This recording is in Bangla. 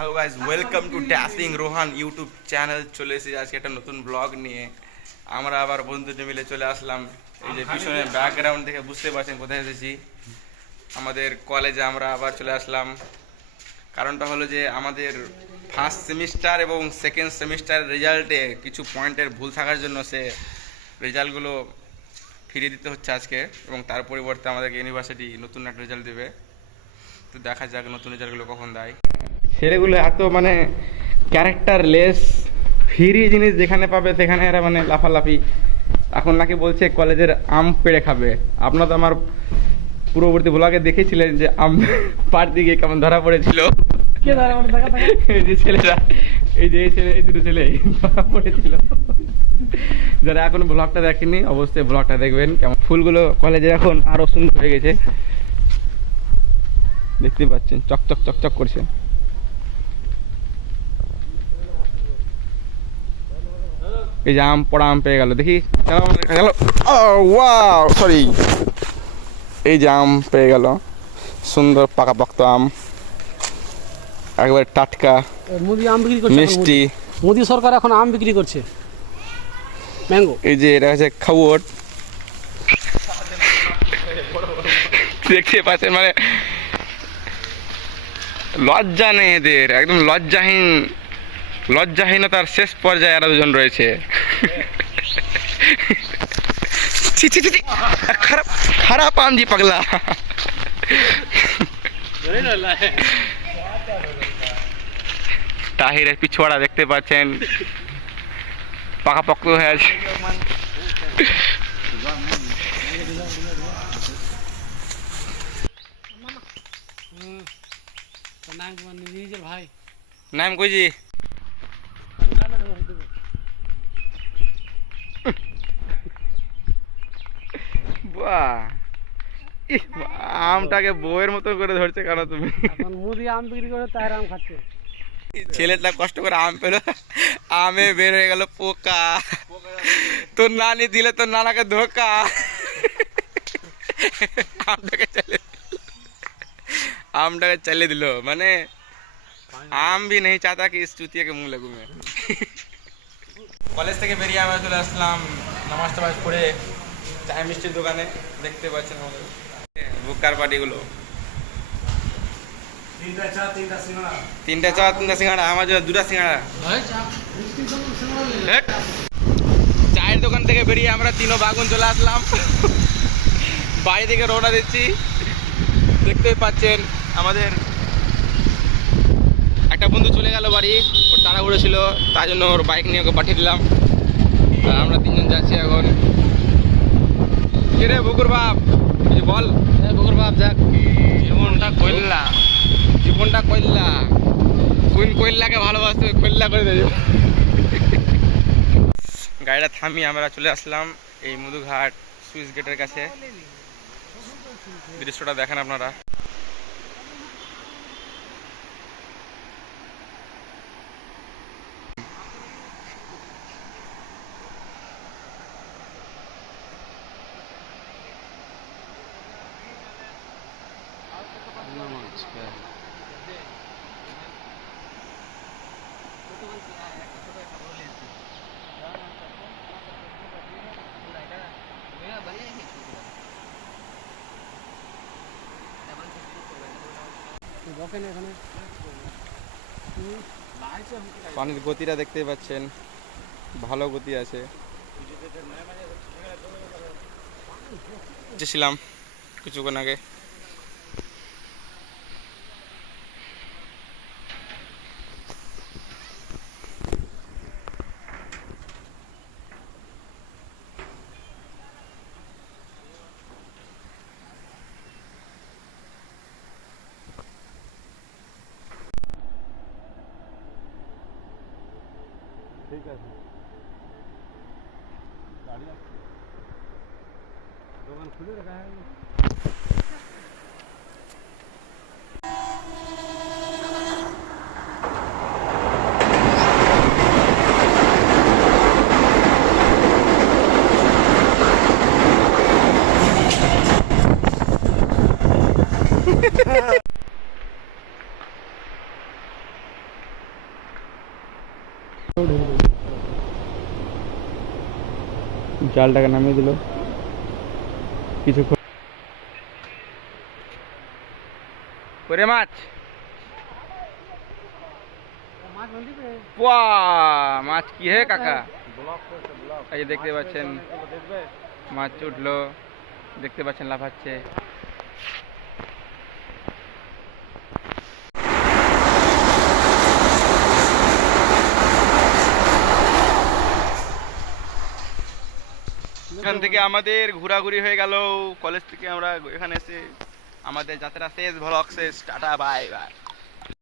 Hello guys, welcome to dashing Rohan YouTube channel. চলে এসেছি আজকে একটা নতুন ব্লগ নিয়ে। আমরা আবার বন্ধুদের মিলে চলে আসলাম। এই যে পিছনে ব্যাকগ্রাউন্ড দেখে বুঝতে পারছেন কোথায় এসেছি। আমাদের কলেজে আমরা আবার চলে আসলাম। কারণটা হলো যে আমাদের ফার্স্ট সেমিস্টার এবং সেকেন্ড সেমিস্টার রেজাল্টে কিছু পয়েন্টের ভুল থাকার জন্য সে রেজাল্টগুলো ফিরিয়ে দিতে হচ্ছে আজকে, এবং তার পরিবর্তে আমাদেরকে ইউনিভার্সিটি নতুন একটা রেজাল্ট দেবে। তো দেখা যাক নতুন রেজাল্টগুলো কখন দেয়। ছেলেগুলো এত মানে ক্যারেক্টারলেস, ফ্রি জিনিস যেখানে পাবে সেখানে এরা মানে লাফালাফি। এখন নাকি বলছে কলেজের আম পেড়ে খাবে। আপনারা তো আমার পূর্ববর্তী ব্লগে দেখেছিলেন যে আম পাড়তে গিয়ে কেমন ধরা পড়েছিল। এই যে ছেলেরা, এই যে এই দুটো ছেলে ধরা পড়েছিল। যারা এখন ব্লগটা দেখেনি অবশ্যই ব্লগটা দেখবেন। কেমন ফুলগুলো কলেজে এখন আরো সুন্দর হয়ে গেছে, দেখতে পাচ্ছেন চকচক চকচক করছে। এই যে আম পড়া আম পেয়ে গেল, দেখি সরি, এই যে আম পেয়ে গেল, সুন্দর পাকা পাক্ত আম, একবার টাটকা মোদি আম বিক্রি করছে, মিষ্টি। মোদি সরকার এখন আম বিক্রি করছে, ম্যাঙ্গো। এই যে এটা হচ্ছে খাওয়ার, দেখতে পাচ্ছেন মানে লজ্জা নেই এদের, একদম লজ্জাহীনতার শেষ পর্যায়ে এরা দুজন রয়েছে। খারাপ খারাপ আমজি পাগলা। তাহিরের পিছুয়াড়া দেখতে পাচ্ছেন পাকাপোক্ত হয়ে আছে। ভাই নাম কইজি আমটাকে বউয়ের মতো করে ধরছে কেন তুমি? মোদি আম বিক্রি করে তার আম খাচ্ছে। ছেলেটা কষ্ট করে আম পেলো, আমে বের হয়ে গেল পোকা। তোর নানি দিলে তোর নানাকে ধোকা। আমটাকে চালিয়ে দিল, মানে আম ভি নেই চাতা কি ইস চুতিয়া কে মুঁহ লাগু। কলেজ থেকে বেরিয়ে আমরা চলে আসলাম নামাজ টামাজ পড়ে চায় মিষ্টির দোকানে। দেখতে পাচ্ছেন আমাদের বুকার পাটিগুলো, তিনটা চা তিনটা সিঙ্গাড়া, আমার জন্য দুটা সিঙ্গাড়া। চায়ের দোকান থেকে বেরিয়ে আমরা তিনও বাগুন চলে আসলাম। বাড়ি থেকে রওনা দিচ্ছি। দেখতেই পাচ্ছেন আমাদের একটা বন্ধু চলে গেল বাড়ি, ওর তাড়াহুড়ো ছিল, তার জন্য ওর বাইক নিয়ে ওকে পাঠিয়ে দিলাম। আর আমরা তিনজন যাচ্ছি এখন। রে বকুর বাপ, কিছু বল। বকুর বাপ যাক, জীবনটা কইল্লা, জীবনটা কইল্লা, কোন কইল্লাকে ভালোবাসতে কইল্লা করে দেবে। গাড়িটা থামিয়ে আমরা চলে আসলাম এই মধুঘাট সুইচ গেটের কাছে। দৃশ্যটা দেখেন আপনারা। পানির গতিটা দেখতে পাচ্ছেন, ভালো গতি আছে। ছিলাম কিছুক্ষণ আগে। ঠিক আছে, গাড়ি আসছে, দোকান খুলে রাখা হয়। জালটাকে নামিয়ে দিল কিছুক্ষণ করে মাছ ওয়া মাছ কি হে কাকা এই যে দেখতে পাচ্ছেন মাছ উঠলো দেখতে পাচ্ছেন লাফাচ্ছে এখান থেকে আমাদের ঘোরাঘুরি হয়ে গেল কলেজ থেকে আমরা এখানে এসে আমাদের যাত্রা শেষ ভ্লগ শেষ টাটা বাই বাই